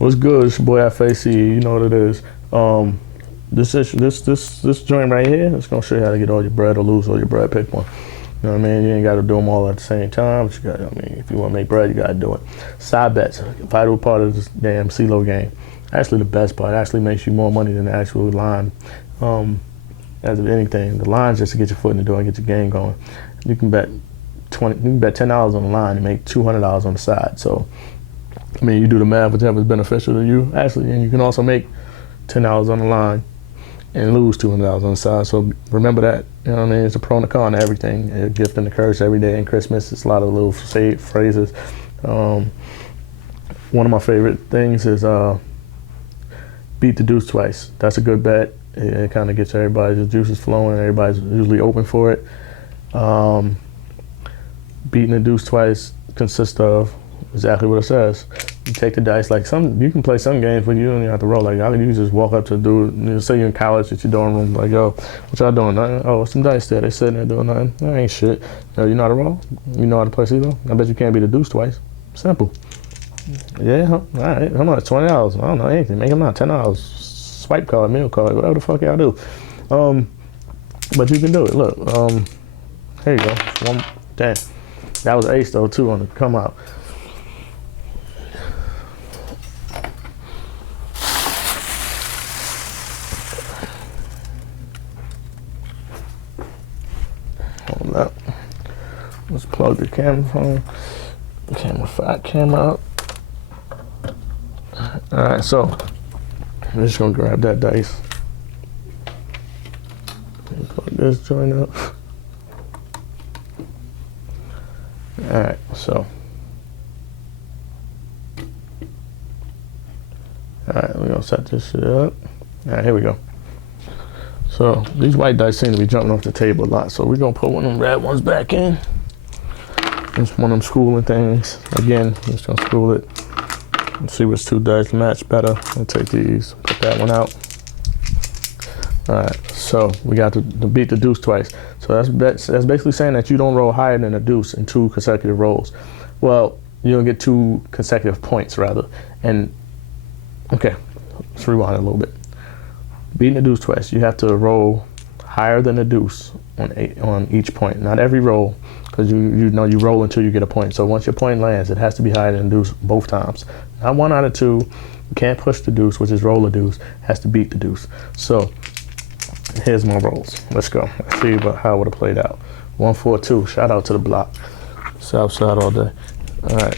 What's good? It's your boy FAC. You know what it is. This joint right here, it's gonna show you how to get all your bread or lose all your bread. Pick one. You know what I mean? You ain't got to do them all at the same time. But you got. I mean, if you want to make bread, you got to do it. Side bets, vital part of this damn Cee-lo game. Actually, the best part. It actually makes you more money than the actual line. As of anything, the line's just to get your foot in the door and get your game going. You can bet $10 on the line and make $200 on the side. So, I mean, you do the math, whichever is beneficial to you. Actually, and you can also make $10 on the line and lose $200 on the side. So remember that. You know what I mean? It's a pro and a con to everything. A gift and a curse every day. And Christmas, it's a lot of little phrases. One of my favorite things is beat the deuce twice. That's a good bet. It kind of gets everybody's juices flowing. Everybody's usually open for it. Beating the deuce twice consists of exactly what it says. You take the dice. Like you can play some games, but you don't even have to roll. Like you just walk up to the dude. You know, say you're in college at your dorm room. Like, yo, what y'all doing? Nothing. Oh, some dice there. They sitting there doing nothing. That ain't shit. Yo, you know how to roll? You know how to play Cee-lo? I bet you can't beat the deuce twice. Simple. Yeah. All right. How much? $20. I don't know anything. Make them out $10. Swipe card, meal card, whatever the fuck y'all do. But you can do it. Look. Here you go. One. Damn. That was ace though too on the come out. Hold up. Let's plug the camera phone. Camera out. Alright, so I'm just gonna grab that dice. Plug this joint up. Alright, so. Alright, we're gonna set this shit up. Alright, here we go. So these white dice seem to be jumping off the table a lot, so we're gonna put one of them red ones back in. It's one of them schooling things. Again, just gonna school it and see which two dice match better. I'll take these, put that one out. Alright, so we got to beat the deuce twice. So that's basically saying that you don't roll higher than a deuce in 2 consecutive rolls. Well, you don't get 2 consecutive points rather. And okay, let's rewind a little bit. Beating the deuce twice, you have to roll higher than a deuce on each point. Not every roll, because you know you roll until you get a point. So once your point lands, it has to be higher than a deuce both times. Not 1 out of 2. You can't push the deuce, which is roll a deuce. Has to beat the deuce. So here's my rolls. Let's go. Let's see how it would have played out. 1, 4, 2. Shout out to the block. South side all day. All right.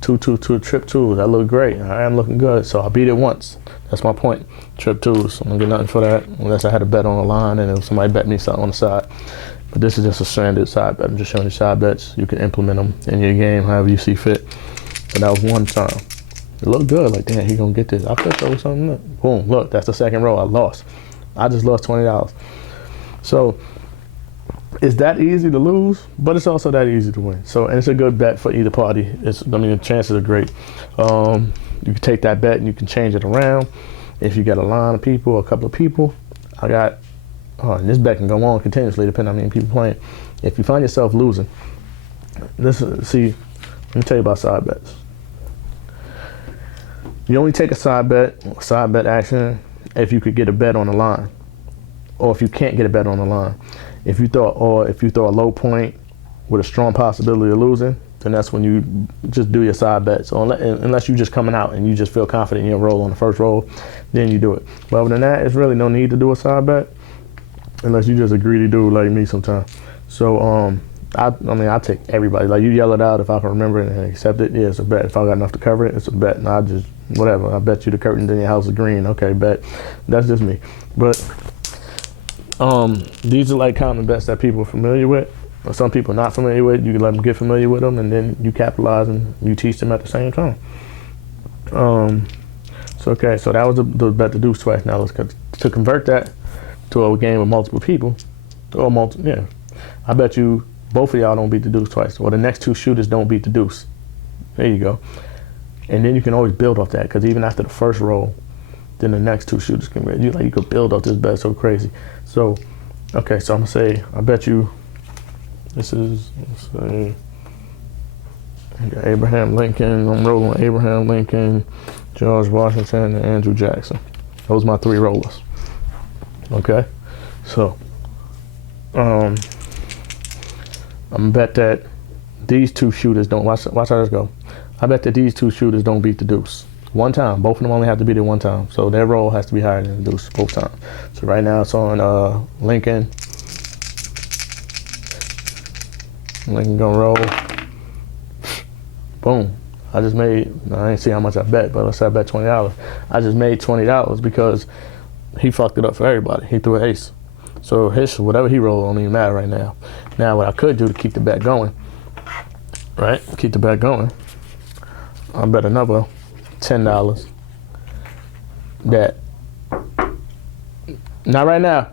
2, 2, 2. Trip 2. That looked great. I am looking good. So I beat it once. That's my point. Trip 2s. I'm gonna get nothing for that unless I had a bet on the line and if somebody bet me something on the side. But this is just a standard side bet. I'm just showing you side bets. You can implement them in your game however you see fit. But that was one time. It looked good. Like, damn, he gonna get this. I flipped over something. Look. Boom. Look, that's the second roll. I lost. I just lost $20. So it's that easy to lose, but it's also that easy to win. So, and it's a good bet for either party. The chances are great. You can take that bet and you can change it around. If you got a line of people or a couple of people, and this bet can go on continuously depending on how many people playing. If you find yourself losing, let me tell you about side bets. You only take a side bet action if you could get a bet on the line, or if you can't get a bet on the line. If you throw a low point with a strong possibility of losing, then that's when you just do your side bet. So unless you're just coming out and you just feel confident in your roll on the first roll, then you do it. But other than that, it's really no need to do a side bet unless you just a greedy dude like me sometimes. So I take everybody. Like, you yell it out if I can remember it and accept it. Yeah, it's a bet. If I got enough to cover it, it's a bet. And I just whatever. I bet you the curtains in your house is green. Okay, bet. That's just me. But these are like common bets that people are familiar with. Or some people not familiar with. You can let them get familiar with them, and then you capitalize and you teach them at the same time. So that was the bet the deuce twice. Now to convert that to a game of multiple people, I bet you both of y'all don't beat the deuce twice, or the next 2 shooters don't beat the deuce. There you go. And then you can always build off that, because even after the first roll, then the next 2 shooters can win. You could build off this bet so crazy. So, okay, so I'm gonna say I bet you. This is, let's say, You got Abraham Lincoln. I'm rolling Abraham Lincoln, George Washington, and Andrew Jackson. Those are my 3 rollers. Okay, so I'm gonna bet that these 2 shooters don't. Watch how this go. I bet that these 2 shooters don't beat the Deuce. One time. Both of them only have to beat it one time. So their roll has to be higher than the Deuce both times. So right now it's on Lincoln. Lincoln gonna roll. Boom. I just made, I didn't see how much I bet, but let's say I bet $20. I just made $20 because he fucked it up for everybody. He threw an ace. So his, whatever he rolled don't even matter right now. Now what I could do to keep the bet going, right? Keep the bet going. I'll bet another $10 that, not right now,